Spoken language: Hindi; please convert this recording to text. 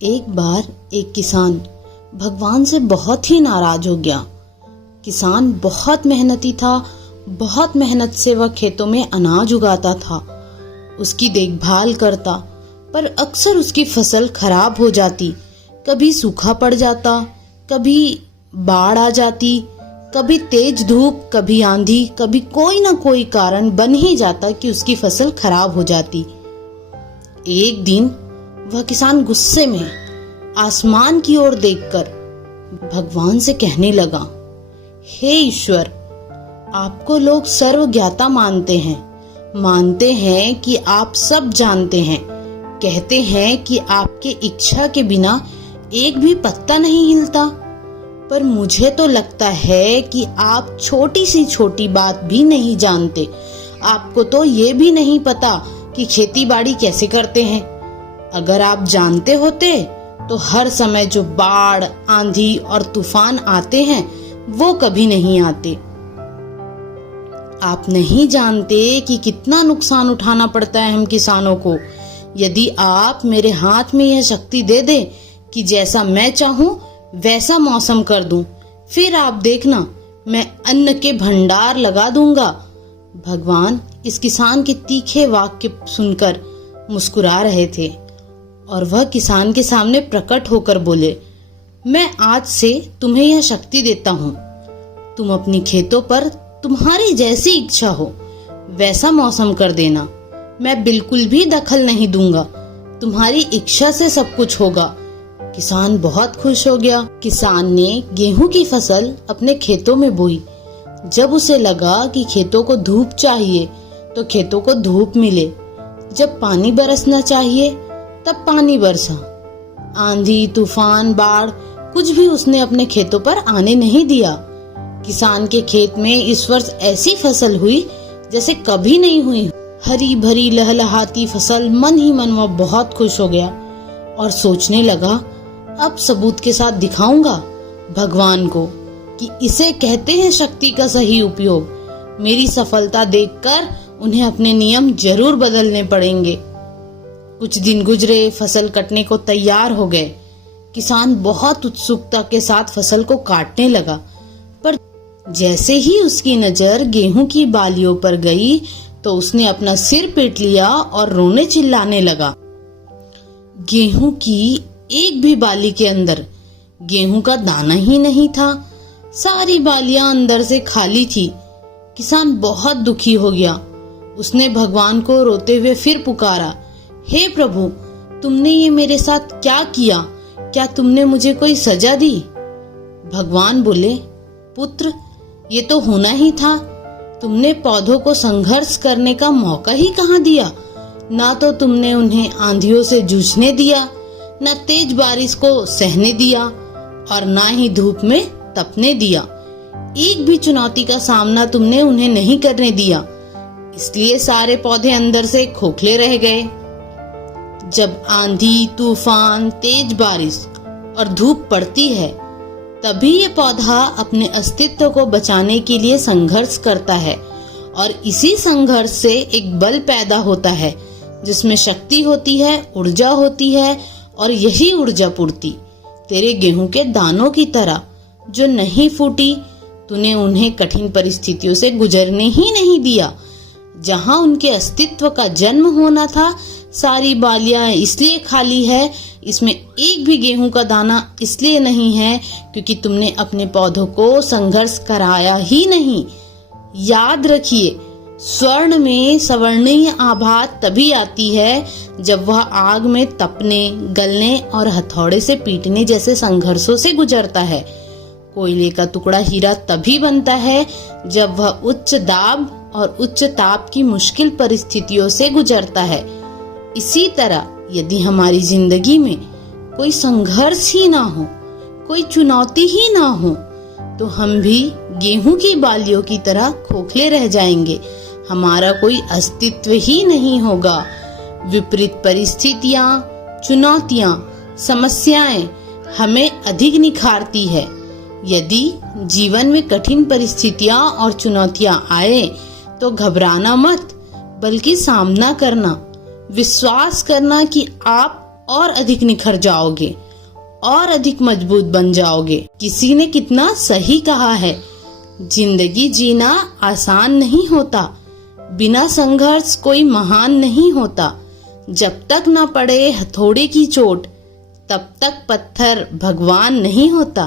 एक बार एक किसान भगवान से बहुत ही नाराज हो गया। किसान बहुत मेहनती था। बहुत मेहनत से वह खेतों में अनाज उगाता था, उसकी देखभाल करता, पर अक्सर उसकी फसल खराब हो जाती। कभी सूखा पड़ जाता, कभी बाढ़ आ जाती, कभी तेज धूप, कभी आंधी, कभी कोई ना कोई कारण बन ही जाता कि उसकी फसल खराब हो जाती। एक दिन वह किसान गुस्से में आसमान की ओर देखकर भगवान से कहने लगा, हे ईश्वर, आपको लोग सर्वज्ञाता मानते हैं कि आप सब जानते हैं, कहते हैं कि आपके इच्छा के बिना एक भी पत्ता नहीं हिलता। पर मुझे तो लगता है कि आप छोटी सी छोटी बात भी नहीं जानते। आपको तो ये भी नहीं पता कि खेती बाड़ी कैसे करते हैं। अगर आप जानते होते तो हर समय जो बाढ़, आंधी और तूफान आते हैं वो कभी नहीं आते। आप नहीं जानते कि कितना नुकसान उठाना पड़ता है हम किसानों को। यदि आप मेरे हाथ में यह शक्ति दे दें कि जैसा मैं चाहूं वैसा मौसम कर दूं, फिर आप देखना, मैं अन्न के भंडार लगा दूंगा। भगवान इस किसान के तीखे वाक्य सुनकर मुस्कुरा रहे थे और वह किसान के सामने प्रकट होकर बोले, मैं आज से तुम्हें यह शक्ति देता हूँ। तुम अपनी खेतों पर तुम्हारी जैसी इच्छा हो वैसा मौसम कर देना। मैं बिल्कुल भी दखल नहीं दूंगा। तुम्हारी इच्छा से सब कुछ होगा। किसान बहुत खुश हो गया। किसान ने गेहूं की फसल अपने खेतों में बोई। जब उसे लगा कि खेतों को धूप चाहिए तो खेतों को धूप मिले, जब पानी बरसना चाहिए तब पानी बरसा। आंधी, तूफान, बाढ़ कुछ भी उसने अपने खेतों पर आने नहीं दिया। किसान के खेत में इस वर्ष ऐसी फसल हुई जैसे कभी नहीं हुई। हरी भरी लहलहाती फसल। मन ही मन वह बहुत खुश हो गया और सोचने लगा, अब सबूत के साथ दिखाऊंगा भगवान को कि इसे कहते हैं शक्ति का सही उपयोग। मेरी सफलता देखकर उन्हें अपने नियम जरूर बदलने पड़ेंगे। कुछ दिन गुजरे, फसल कटने को तैयार हो गए। किसान बहुत उत्सुकता के साथ फसल को काटने लगा, पर जैसे ही उसकी नजर गेहूं की बालियों पर गई तो उसने अपना सिर पीट लिया और रोने चिल्लाने लगा। गेहूं की एक भी बाली के अंदर गेहूं का दाना ही नहीं था। सारी बालियां अंदर से खाली थी। किसान बहुत दुखी हो गया। उसने भगवान को रोते हुए फिर पुकारा, हे प्रभु, तुमने ये मेरे साथ क्या किया? क्या तुमने मुझे कोई सजा दी? भगवान बोले, पुत्र, ये तो होना ही था। तुमने पौधों को संघर्ष करने का मौका ही कहाँ दिया। ना तो तुमने उन्हें आंधियों से जूझने दिया, न तेज बारिश को सहने दिया और ना ही धूप में तपने दिया। एक भी चुनौती का सामना तुमने उन्हें नहीं करने दिया। इसलिए सारे पौधे अंदर से खोखले रह गए। जब आंधी, तूफान, तेज बारिश और धूप पड़ती है तभी ये पौधा अपने अस्तित्व को बचाने के लिए संघर्ष करता है और इसी संघर्ष से एक बल पैदा होता है जिसमें शक्ति होती है, ऊर्जा होती है और यही ऊर्जा पूर्ति तेरे गेहूं के दानों की तरह जो नहीं फूटी, तूने उन्हें कठिन परिस्थितियों से गुजरने ही नहीं दिया। जहां उनके अस्तित्व का जन्म होना था, सारी बालियां इसलिए खाली है, इसमें एक भी गेहूं का दाना इसलिए नहीं है क्योंकि तुमने अपने पौधों को संघर्ष कराया ही नहीं। याद रखिए, स्वर्ण में सवर्णीय आभा तभी आती है जब वह आग में तपने, गलने और हथौड़े से पीटने जैसे संघर्षों से गुजरता है। कोयले का टुकड़ा हीरा तभी बनता है जब वह उच्च दाब और उच्च ताप की मुश्किल परिस्थितियों से गुजरता है। इसी तरह यदि हमारी जिंदगी में कोई संघर्ष ही ना हो, कोई चुनौती ही ना हो, तो हम भी गेहूं की बालियों की तरह खोखले रह जाएंगे। हमारा कोई अस्तित्व ही नहीं होगा। विपरीत परिस्थितियां, चुनौतियां, समस्याएं हमें अधिक निखारती है। यदि जीवन में कठिन परिस्थितियां और चुनौतियां आए तो घबराना मत, बल्कि सामना करना, विश्वास करना कि आप और अधिक निखर जाओगे और अधिक मजबूत बन जाओगे। किसी ने कितना सही कहा है, जिंदगी जीना आसान नहीं होता, बिना संघर्ष कोई महान नहीं होता। जब तक न पड़े हथौड़े की चोट, तब तक पत्थर भगवान नहीं होता।